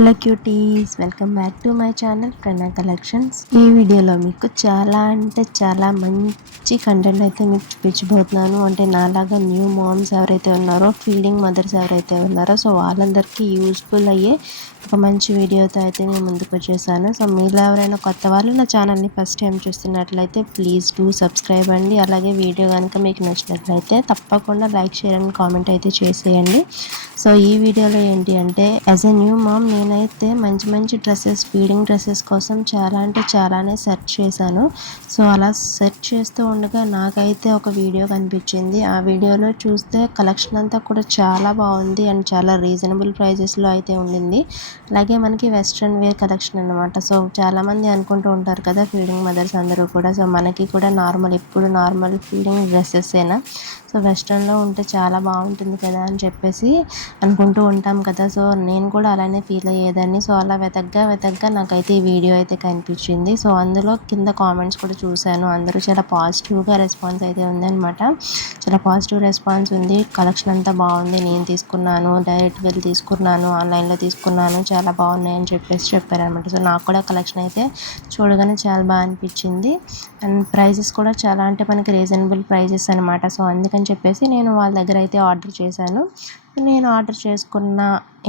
Hello cuties, welcome back to my channel Prana collections. ఈ వీడియోలో మీకు చాలా అంటే చాలా మంచి కంటెంట్ అయితే మీకు చూపించబోతున్నాను. అంటే నాలాగా న్యూ మామ్స్ ఎవరైతే ఉన్నారో, ఫీడింగ్ మదర్స్ ఎవరైతే ఉన్నారో, సో వాళ్ళందరికీ యూస్ఫుల్ అయ్యే ఒక మంచి వీడియోతో అయితే నేను ముందుకు వచ్చేసాను. సో మీలో ఎవరైనా కొత్త వాళ్ళు నా ఛానల్ని ఫస్ట్ టైం చూస్తున్నట్లయితే ప్లీజ్ డూ సబ్స్క్రైబ్ అండి. అలాగే వీడియో కనుక మీకు నచ్చినట్లయితే తప్పకుండా లైక్, షేర్ అండ్ కామెంట్ అయితే చేసేయండి. సో ఈ వీడియోలో ఏంటి అంటే, యాజ్ ఎ న్యూ మామ్ నేనైతే మంచి మంచి డ్రెస్సెస్, ఫీడింగ్ డ్రెస్సెస్ కోసం చాలా అంటే చాలానే సెర్చ్ చేశాను. సో అలా సెర్చ్ చేస్తూ ఉండగా నాకైతే ఒక వీడియో కనిపించింది. ఆ వీడియోలో చూస్తే కలెక్షన్ అంతా కూడా చాలా బాగుంది అండ్ చాలా రీజనబుల్ ప్రైజెస్లో అయితే ఉండింది. అలాగే మనకి వెస్ట్రన్ వేర్ కలెక్షన్ అనమాట. సో చాలామంది అనుకుంటూ ఉంటారు కదా ఫీడింగ్ మదర్స్ అందరూ కూడా, సో మనకి కూడా ఎప్పుడు నార్మల్ ఫీడింగ్ డ్రెస్సెసేనా, సో వెస్ట్రన్లో ఉంటే చాలా బాగుంటుంది కదా అని చెప్పేసి అనుకుంటూ ఉంటాం కదా. సో నేను కూడా అలానే ఫీల్ అయ్యేదాన్ని. సో అలా వెతగ్గా నాకైతే ఈ వీడియో అయితే కనిపించింది. సో అందులో కింద కామెంట్స్ కూడా చూశాను. అందరూ చాలా పాజిటివ్గా రెస్పాన్స్ అయితే ఉందన్నమాట. చాలా పాజిటివ్ రెస్పాన్స్ ఉంది. కలెక్షన్ అంతా బాగుంది, నేను తీసుకున్నాను, డైరెక్ట్ వెళ్ళి తీసుకున్నాను, ఆన్లైన్లో తీసుకున్నాను, చాలా బాగున్నాయి అని చెప్పేసి చెప్పారనమాట. సో నాకు కూడా కలెక్షన్ అయితే చూడగానే చాలా బాగా అనిపించింది. అండ్ ప్రైజెస్ కూడా చాలా అంటే మనకి రీజనబుల్ ప్రైజెస్ అనమాట. సో అందుకని చెప్పేసి నేను వాళ్ళ దగ్గర అయితే ఆర్డర్ చేశాను. నేను ఆర్డర్ చేసుకున్న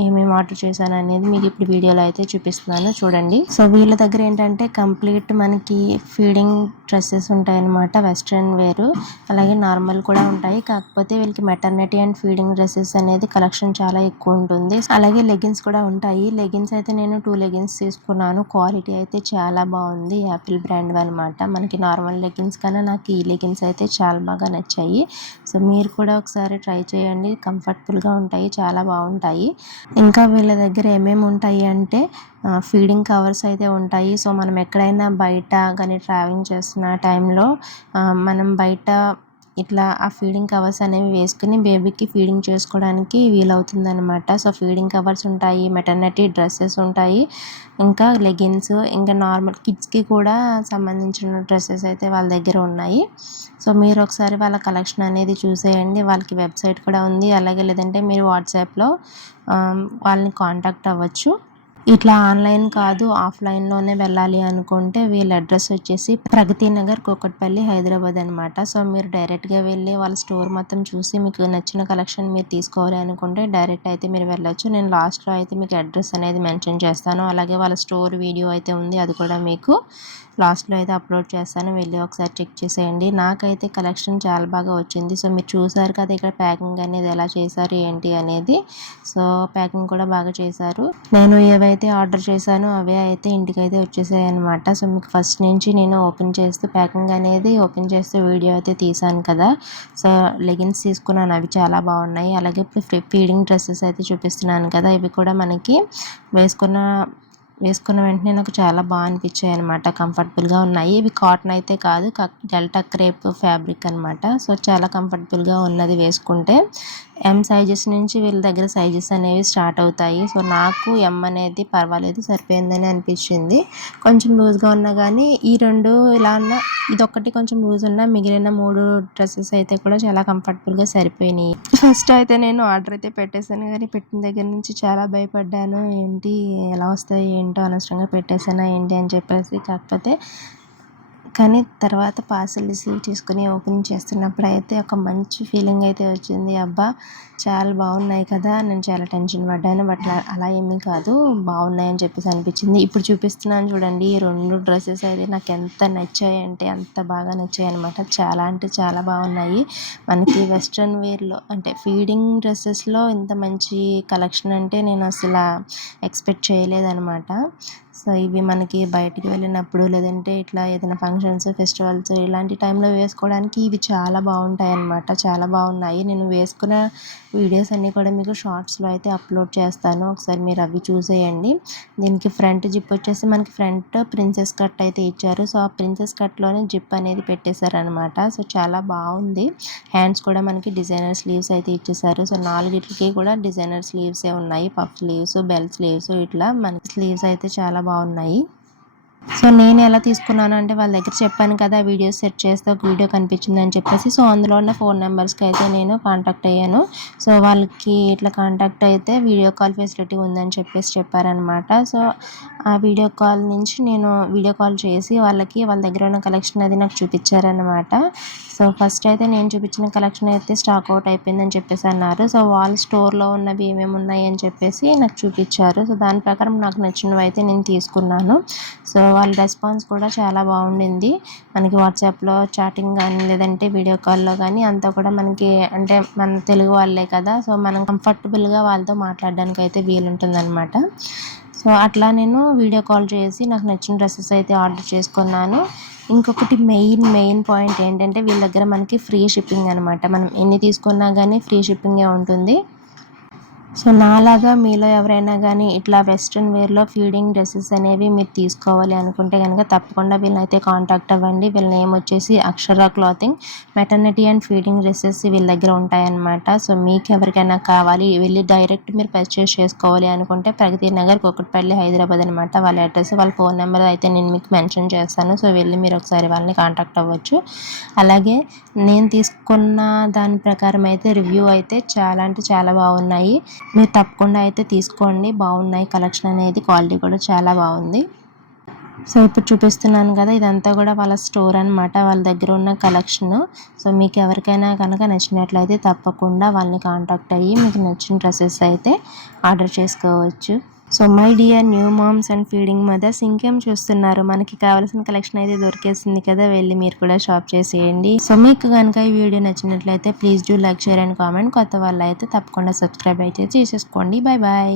ఏమేమి ఆర్డర్ చేశాను అనేది మీకు ఇప్పుడు వీడియోలో అయితే చూపిస్తున్నాను, చూడండి. సో వీళ్ళ దగ్గర ఏంటంటే కంప్లీట్ మనకి ఫీడింగ్ డ్రెస్సెస్ ఉంటాయన్నమాట. వెస్ట్రన్ వేరు అలాగే నార్మల్ కూడా ఉంటాయి. కాకపోతే వీళ్ళకి మెటర్నిటీ అండ్ ఫీడింగ్ డ్రెస్సెస్ అనేది కలెక్షన్ చాలా ఎక్కువ ఉంటుంది. అలాగే లెగిన్స్ కూడా ఉంటాయి. లెగిన్స్ అయితే నేను 2 లెగిన్స్ తీసుకున్నాను. క్వాలిటీ అయితే చాలా బాగుంది. యాపిల్ బ్రాండ్ అనమాట. మనకి నార్మల్ లెగిన్స్ కన్నా నాకు ఈ లెగిన్స్ అయితే చాలా బాగా నచ్చాయి. సో మీరు కూడా ఒకసారి ట్రై చేయండి. కంఫర్టబుల్గా ఉంటాయి, చాలా బాగుంటాయి. ఇంకా వీళ్ళ దగ్గర ఏమేమి ఉంటాయి అంటే ఫీడింగ్ కవర్స్ అయితే ఉంటాయి. సో మనం ఎక్కడైనా బయట కానీ ట్రావెలింగ్ చేస్తున్న టైంలో మనం బయట ఇట్లా ఆ ఫీడింగ్ కవర్స్ అనేవి వేసుకుని బేబీకి ఫీడింగ్ చేసుకోవడానికి వీలవుతుందనమాట. సో ఫీడింగ్ కవర్స్ ఉంటాయి, మెటర్నిటీ డ్రెస్సెస్ ఉంటాయి, ఇంకా లెగిన్స్, ఇంకా నార్మల్ కిడ్స్కి కూడా సంబంధించిన డ్రెస్సెస్ అయితే వాళ్ళ దగ్గర ఉన్నాయి. సో మీరు ఒకసారి వాళ్ళ కలెక్షన్ అనేది చూసేయండి. వాళ్ళకి వెబ్సైట్ కూడా ఉంది. అలాగే లేదంటే మీరు వాట్సాప్లో వాళ్ళని కాంటాక్ట్ అవ్వచ్చు. ఇట్లా ఆన్లైన్ కాదు, ఆఫ్లైన్లోనే వెళ్ళాలి అనుకుంటే వీళ్ళ అడ్రస్ వచ్చేసి ప్రగతి నగర్, కూకట్పల్లి, హైదరాబాద్ అనమాట. సో మీరు డైరెక్ట్గా వెళ్ళి వాళ్ళ స్టోర్ మొత్తం చూసి మీకు నచ్చిన కలెక్షన్ మీరు తీసుకోవాలి అనుకుంటే డైరెక్ట్ అయితే మీరు వెళ్ళొచ్చు. నేను లాస్ట్లో అయితే మీకు అడ్రస్ అనేది మెన్షన్ చేస్తాను. అలాగే వాళ్ళ స్టోర్ వీడియో అయితే ఉంది, అది కూడా మీకు లాస్ట్లో అయితే అప్లోడ్ చేస్తాను, వెళ్ళి ఒకసారి చెక్ చేసేయండి. నాకైతే కలెక్షన్ చాలా బాగా వచ్చింది. సో మీరు చూసారు కదా ఇక్కడ ప్యాకింగ్ అనేది ఎలా చేశారు ఏంటి అనేది. సో ప్యాకింగ్ కూడా బాగా చేశారు. నేను ఏవైతే ఆర్డర్ చేశానో అవే అయితే ఇంటికైతే వచ్చేసాయి అనమాట. సో మీకు ఫస్ట్ నుంచి నేను ఓపెన్ చేస్తూ ప్యాకింగ్ అనేది ఓపెన్ చేస్తూ వీడియో అయితే తీసాను కదా. సో లెగిన్స్ తీసుకున్నాను, అవి చాలా బాగున్నాయి. అలాగే ఇప్పుడు ఫీడింగ్ డ్రెస్సెస్ అయితే చూపిస్తున్నాను కదా, ఇవి కూడా మనకి వేసుకున్న వెంటనే నాకు చాలా బాగా అనిపించాయి అనమాట. కంఫర్టబుల్గా ఉన్నాయి. ఇవి కాటన్ అయితే కాదు, డెల్టా క్రేప్ ఫ్యాబ్రిక్ అనమాట. సో చాలా కంఫర్టబుల్గా ఉన్నది వేసుకుంటే. ఎం సైజెస్ నుంచి వీళ్ళ దగ్గర సైజెస్ అనేవి స్టార్ట్ అవుతాయి. సో నాకు ఎం అనేది పర్వాలేదు, సరిపోయిందని అనిపించింది. కొంచెం లూజ్గా ఉన్నా కానీ ఈ రెండు ఇలా ఉన్న, ఇదొక్కటి కొంచెం లూజ్ ఉన్నా మిగిలిన 3 డ్రెస్సెస్ అయితే కూడా చాలా కంఫర్టబుల్గా సరిపోయినాయి. ఫస్ట్ అయితే నేను ఆర్డర్ అయితే పెట్టేశాను, కానీ పెట్టిన దగ్గర నుంచి చాలా భయపడ్డాను. ఏంటి ఎలా వస్తాయి ఏంటో, అనవసరంగా పెట్టేశానా ఏంటి అని చెప్పేసి. కానీ తర్వాత పార్సల్ రిసీవ్ చేసుకుని ఓపెన్ చేస్తున్నప్పుడు అయితే ఒక మంచి ఫీలింగ్ అయితే వచ్చింది. అబ్బా చాలా బాగున్నాయి కదా, నేను చాలా టెన్షన్ పడ్డాను, బట్ అలా ఏమీ కాదు, బాగున్నాయని చెప్పేసి అనిపించింది. ఇప్పుడు చూపిస్తున్నాను చూడండి, ఈ 2 డ్రెస్సెస్ అయితే నాకు ఎంత నచ్చాయి అంటే అంత బాగా నచ్చాయి అనమాట. చాలా అంటే చాలా బాగున్నాయి. మనకి వెస్ట్రన్ వేర్లో అంటే ఫీడింగ్ డ్రెస్సెస్లో ఇంత మంచి కలెక్షన్ అంటే నేను అసలు ఎక్స్పెక్ట్ చేయలేదన్నమాట. సో ఇవి మనకి బయటికి వెళ్ళినప్పుడు లేదంటే ఇట్లా ఏదైనా ఫంక్షన్స్, ఫెస్టివల్స్ ఇలాంటి టైంలో వేసుకోవడానికి ఇవి చాలా బాగుంటాయి అన్నమాట. చాలా బాగున్నాయి. నేను వేసుకున్న వీడియోస్ అన్నీ కూడా మీకు షార్ట్స్లో అయితే అప్లోడ్ చేస్తాను, ఒకసారి మీరు అవి చూసేయండి. దీనికి ఫ్రంట్ జిప్ వచ్చేసి మనకి ఫ్రంట్ ప్రిన్సెస్ కట్ అయితే ఇచ్చారు. సో ఆ ప్రిన్సెస్ కట్లోనే జిప్ అనేది పెట్టేశారనమాట. సో చాలా బాగుంది. హ్యాండ్స్ కూడా మనకి డిజైనర్ స్లీవ్స్ అయితే ఇచ్చేసారు. సో 4కి కూడా డిజైనర్ స్లీవ్సే ఉన్నాయి. పఫ్ స్లీవ్స్, బెల్ స్లీవ్స్, ఇట్లా మనకి స్లీవ్స్ అయితే చాలా బాగున్నాయి. సో నేను ఎలా తీసుకున్నాను అంటే వాళ్ళ దగ్గర చెప్పాను కదా వీడియో సెట్ చేస్తే ఒక వీడియో కనిపించిందని చెప్పేసి, సో అందులో ఉన్న ఫోన్ నెంబర్స్కి అయితే నేను కాంటాక్ట్ అయ్యాను. సో వాళ్ళకి ఇట్లా కాంటాక్ట్ అయితే వీడియో కాల్ ఫెసిలిటీ ఉందని చెప్పేసి చెప్పారనమాట. సో ఆ వీడియో కాల్ నుంచి నేను వీడియో కాల్ చేసి వాళ్ళకి వాళ్ళ దగ్గర ఉన్న కలెక్షన్ అది నాకు చూపించారనమాట. సో ఫస్ట్ అయితే నేను చూపించిన కలెక్షన్ అయితే స్టాక్ అవుట్ అయిపోయిందని చెప్పేసి అన్నారు. సో వాళ్ళ స్టోర్లో ఉన్నవి ఏమేమి ఉన్నాయి అని చెప్పేసి నాకు చూపించారు. సో దాని ప్రకారం నాకు నచ్చినవి అయితే నేను తీసుకున్నాను. సో వాళ్ళ రెస్పాన్స్ కూడా చాలా బాగుండింది. మనకి వాట్సాప్లో చాటింగ్ కానీ లేదంటే వీడియో కాల్లో కానీ అంతా కూడా మనకి అంటే మన తెలుగు వాళ్ళే కదా, సో మనం కంఫర్టబుల్గా వాళ్ళతో మాట్లాడడానికి అయితే వీలుంటుందన్నమాట. సో అట్లా నేను వీడియో కాల్ చేసి నాకు నచ్చిన డ్రెస్సెస్ అయితే ఆర్డర్ చేసుకున్నాను. ఇంకొకటి మెయిన్ పాయింట్ ఏంటంటే వీళ్ళ దగ్గర మనకి ఫ్రీ షిప్పింగ్ అనమాట. మనం ఎన్ని తీసుకున్నా కానీ ఫ్రీ షిప్పింగే ఉంటుంది. సో నాలాగా మీలో ఎవరైనా కానీ ఇట్లా వెస్ట్రన్ వేర్లో ఫీడింగ్ డ్రెస్సెస్ అనేవి మీరు తీసుకోవాలి అనుకుంటే కనుక తప్పకుండా వీళ్ళనైతే కాంటాక్ట్ అవ్వండి. వీళ్ళ నేమ్ వచ్చేసి Akshara clothing. Maternity and feeding dresses వీళ్ళ దగ్గర ఉంటాయన్నమాట. సో మీకు ఎవరికైనా కావాలి వెళ్ళి డైరెక్ట్ మీరు పర్చేస్ చేసుకోవాలి అనుకుంటే ప్రగతి నగర్, కూకట్పల్లి, హైదరాబాద్ అనమాట వాళ్ళ అడ్రస్. వాళ్ళ ఫోన్ నెంబర్ అయితే నేను మీకు మెన్షన్ చేస్తాను. సో వెళ్ళి మీరు ఒకసారి వాళ్ళని కాంటాక్ట్ అవ్వచ్చు. అలాగే నేను తీసుకున్న దాని ప్రకారం అయితే రివ్యూ అయితే చాలా అంటే చాలా బాగున్నాయి. మీరు తప్పకుండా అయితే తీసుకోండి. బాగున్నాయి కలెక్షన్ అనేది, క్వాలిటీ కూడా చాలా బాగుంది. సో ఇప్పుడు చూపిస్తున్నాను కదా ఇదంతా కూడా వాళ్ళ స్టోర్ అనమాట, వాళ్ళ దగ్గర ఉన్న కలెక్షన్. సో మీకు ఎవరికైనా కనుక నచ్చినట్లయితే తప్పకుండా వాళ్ళని కాంటాక్ట్ అయ్యి మీకు నచ్చిన డ్రెస్సెస్ అయితే ఆర్డర్ చేసుకోవచ్చు. So my dear new moms and feeding mothers, ఇంకేం చూస్తున్నారు, మనకి కావాల్సిన కలెక్షన్ అయితే దొరికేసింది కదా, వెళ్ళి మీరు కూడా షాప్ చేసేయండి. సో మీకు కనుక ఈ వీడియో నచ్చినట్లయితే please do like, share and comment. కొత్త వాళ్ళు అయితే తప్పకుండా సబ్స్క్రైబ్ అయితే చేసేసుకోండి. Bye bye.